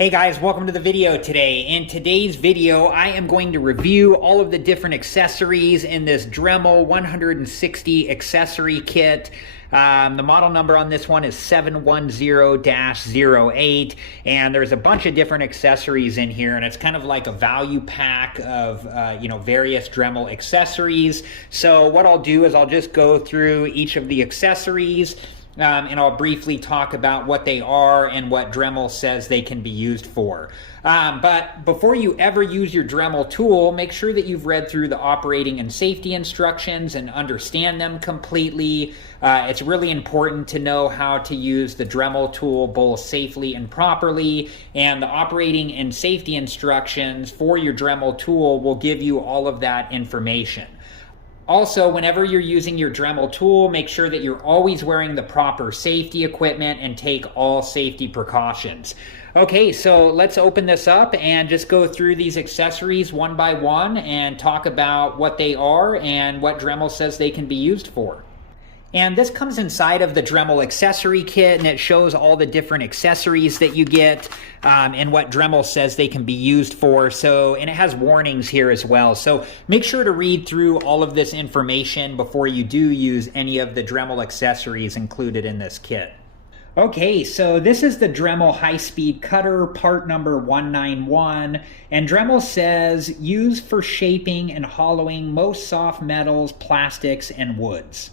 Hey guys, welcome to the video today. In today's video, I am going to review all of the different accessories in this Dremel 160 accessory kit. The model number on this one is 710-08, and there's a bunch of different accessories in here, and it's kind of like a value pack of various Dremel accessories. So what I'll do is I'll just go through each of the accessories, and I'll briefly talk about what they are and what Dremel says they can be used for. But before you ever use your Dremel tool, make sure that you've read through the operating and safety instructions and understand them completely. It's really important to know how to use the Dremel tool both safely and properly, and the operating and safety instructions for your Dremel tool will give you all of that information. Also, whenever you're using your Dremel tool, make sure that you're always wearing the proper safety equipment and take all safety precautions. Okay, so let's open this up and just go through these accessories one by one and talk about what they are and what Dremel says they can be used for. And this comes inside of the Dremel Accessory Kit, and it shows all the different accessories that you get and what Dremel says they can be used for. And it has warnings here as well. So make sure to read through all of this information before you do use any of the Dremel accessories included in this kit. Okay, so this is the Dremel high-speed cutter, part number 191, and Dremel says use for shaping and hollowing most soft metals, plastics, and woods.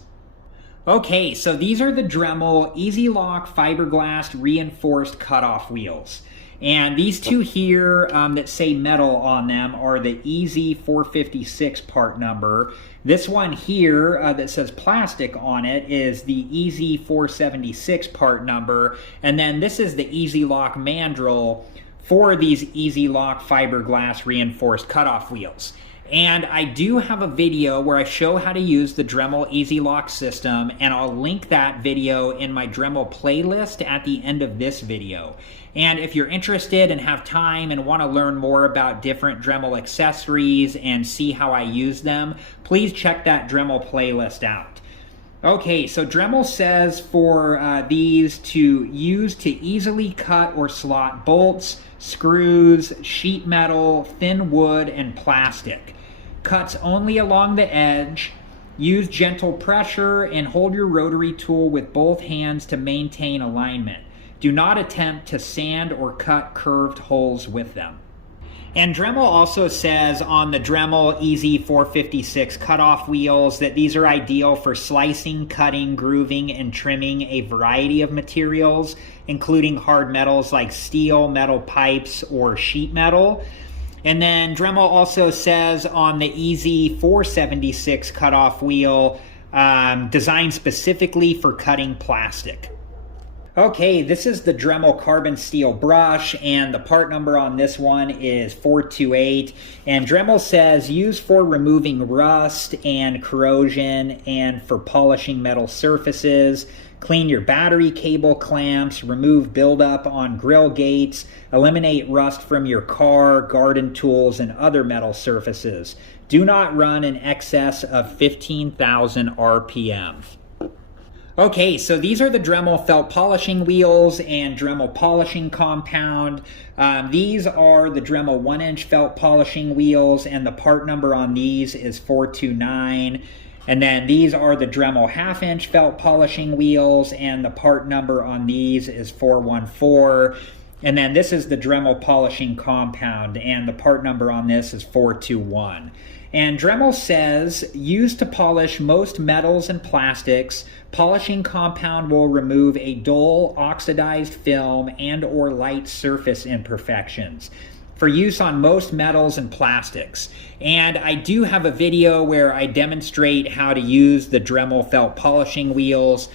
Okay, so these are the Dremel Easy Lock Fiberglass reinforced cutoff wheels. And these two here that say metal on them are the Easy 456 part number. This one here that says plastic on it is the Easy 476 part number. And then this is the Easy Lock Mandrel for these Easy Lock Fiberglass reinforced cutoff wheels. And I do have a video where I show how to use the Dremel Easy Lock system, and I'll link that video in my Dremel playlist at the end of this video. And if you're interested and have time and want to learn more about different Dremel accessories and see how I use them, please check that Dremel playlist out. Okay, so Dremel says for these to use to easily cut or slot bolts, screws, sheet metal, thin wood, and plastic. Cuts only along the edge. Use gentle pressure and hold your rotary tool with both hands to maintain alignment. Do not attempt to sand or cut curved holes with them. And Dremel also says on the Dremel Easy 456 cutoff wheels that these are ideal for slicing, cutting, grooving, and trimming a variety of materials, including hard metals like steel, metal pipes, or sheet metal. And then Dremel also says on the Easy 476 cutoff wheel, designed specifically for cutting plastic. Okay, this is the Dremel carbon steel brush, and the part number on this one is 428. And Dremel says use for removing rust and corrosion and for polishing metal surfaces. Clean your battery cable clamps, remove buildup on grill gates, eliminate rust from your car, garden tools, and other metal surfaces. Do not run in excess of 15,000 RPM. Okay, so these are the Dremel felt polishing wheels and Dremel polishing compound. These are the Dremel 1-inch felt polishing wheels, and the part number on these is 429. And then these are the Dremel 1/2-inch felt polishing wheels, and the part number on these is 414. And then this is the Dremel polishing compound, and the part number on this is 421. And Dremel says, used to polish most metals and plastics, polishing compound will remove a dull, oxidized film and or light surface imperfections for use on most metals and plastics. And I do have a video where I demonstrate how to use the Dremel felt polishing wheels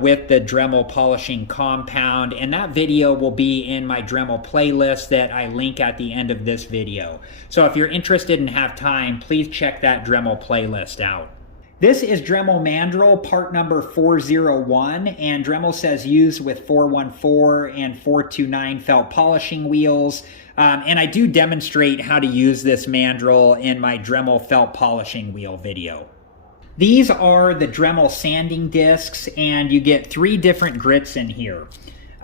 with the Dremel polishing compound, and that video will be in my Dremel playlist that I link at the end of this video. So if you're interested and have time, please check that Dremel playlist out. This is Dremel Mandrel part number 401, and Dremel says use with 414 and 429 felt polishing wheels. And I do demonstrate how to use this Mandrel in my Dremel felt polishing wheel video. These are the Dremel sanding discs, and you get 3 different grits in here.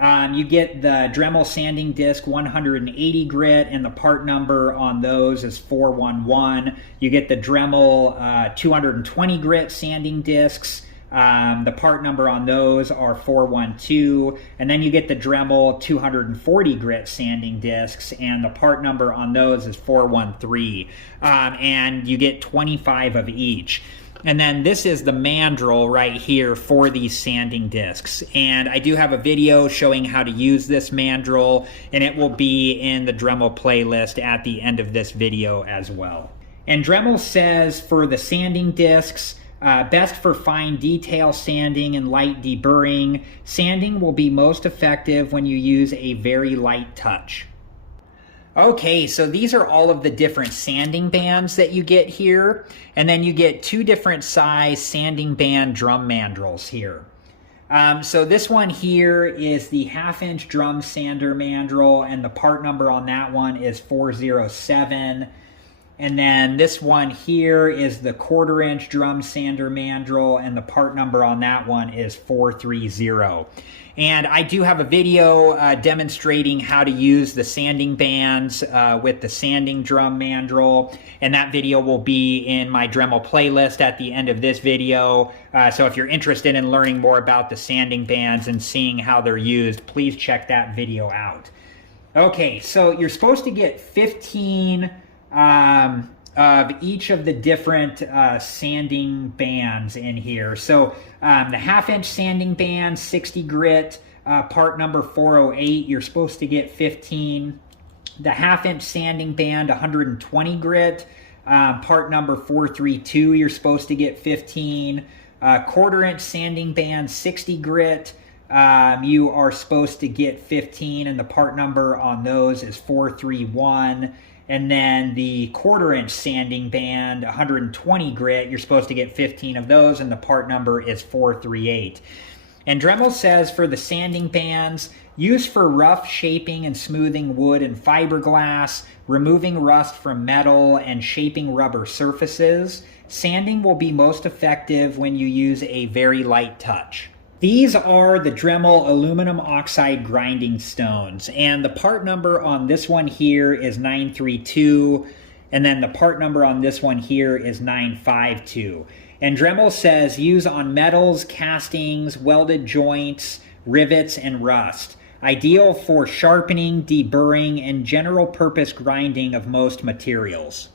You get the Dremel sanding disc 180 grit, and the part number on those is 411. You get the Dremel 220 grit sanding discs. The part number on those are 412, and then you get the Dremel 240 grit sanding discs, and the part number on those is 413, and you get 25 of each. And then this is the mandrel right here for these sanding discs, and I do have a video showing how to use this mandrel, and it will be in the Dremel playlist at the end of this video as well. And Dremel says for the sanding discs, best for fine detail sanding and light deburring. Sanding will be most effective when you use a very light touch. Okay, so these are all of the different sanding bands that you get here, and then you get two different size sanding band drum mandrels here. So this one here is the 1/2" drum sander mandrel, and the part number on that one is 407. And then this one here is the 1/4" drum sander mandrel, and the part number on that one is 430. And I do have a video demonstrating how to use the sanding bands with the sanding drum mandrel, and that video will be in my Dremel playlist at the end of this video. So if you're interested in learning more about the sanding bands and seeing how they're used, please check that video out. Okay, so you're supposed to get 15 of each of the different sanding bands in here. So the 1/2" sanding band, 60 grit, part number 408, you're supposed to get 15. The 1/2" sanding band, 120 grit, part number 432, you're supposed to get 15. 1/4" sanding band, 60 grit, you are supposed to get 15, and the part number on those is 431. And then the 1/4" sanding band, 120 grit, you're supposed to get 15 of those, and the part number is 438. And Dremel says for the sanding bands, use for rough shaping and smoothing wood and fiberglass, removing rust from metal, and shaping rubber surfaces. Sanding will be most effective when you use a very light touch. These are the Dremel aluminum oxide grinding stones, and the part number on this one here is 932, and then the part number on this one here is 952. And Dremel says use on metals, castings, welded joints, rivets, and rust. Ideal for sharpening, deburring, and general purpose grinding of most materials.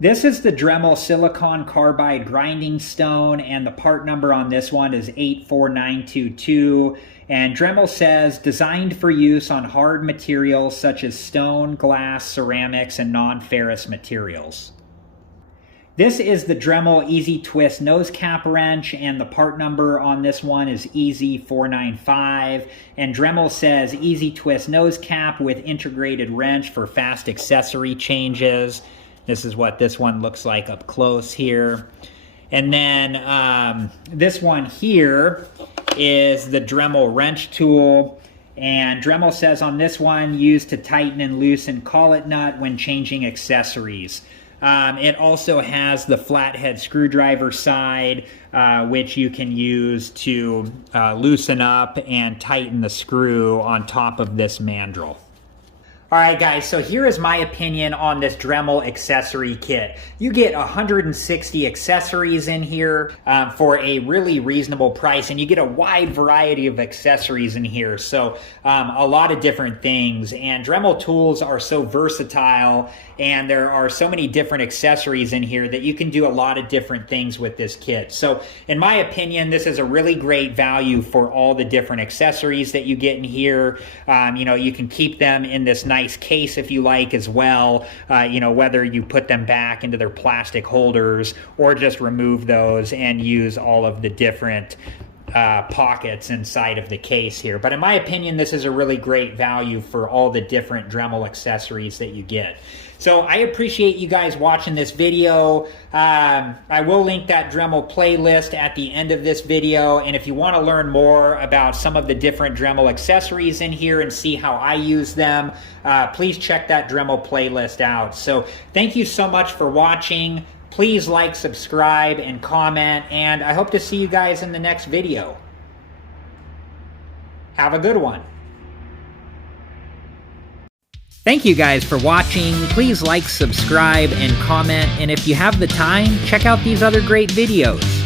This is the Dremel silicon carbide grinding stone, and the part number on this one is 84922. And Dremel says designed for use on hard materials such as stone, glass, ceramics, and non-ferrous materials. This is the Dremel Easy Twist nose cap wrench, and the part number on this one is EZ495. And Dremel says Easy Twist nose cap with integrated wrench for fast accessory changes. This is what this one looks like up close here. And then this one here is the Dremel wrench tool. And Dremel says on this one, use to tighten and loosen collet nut when changing accessories. It also has the flathead screwdriver side, which you can use to loosen up and tighten the screw on top of this mandrel. All right, guys, so here is my opinion on this Dremel accessory kit. You get 160 accessories in here for a really reasonable price, and you get a wide variety of accessories in here, so a lot of different things. And Dremel tools are so versatile, and there are so many different accessories in here that you can do a lot of different things with this kit. So in my opinion, this is a really great value for all the different accessories that you get in here. You know, you can keep them in this nice case if you like as well, you know, whether you put them back into their plastic holders or just remove those and use all of the different pockets inside of the case here. But in my opinion, this is a really great value for all the different Dremel accessories that you get. So I appreciate you guys watching this video. I will link that Dremel playlist at the end of this video, and if you want to learn more about some of the different Dremel accessories in here and see how I use them, please check that Dremel playlist out. So thank you so much for watching. Please like, subscribe, and comment, and I hope to see you guys in the next video. Have a good one. Thank you guys for watching. Please like, subscribe, and comment. And if you have the time, check out these other great videos.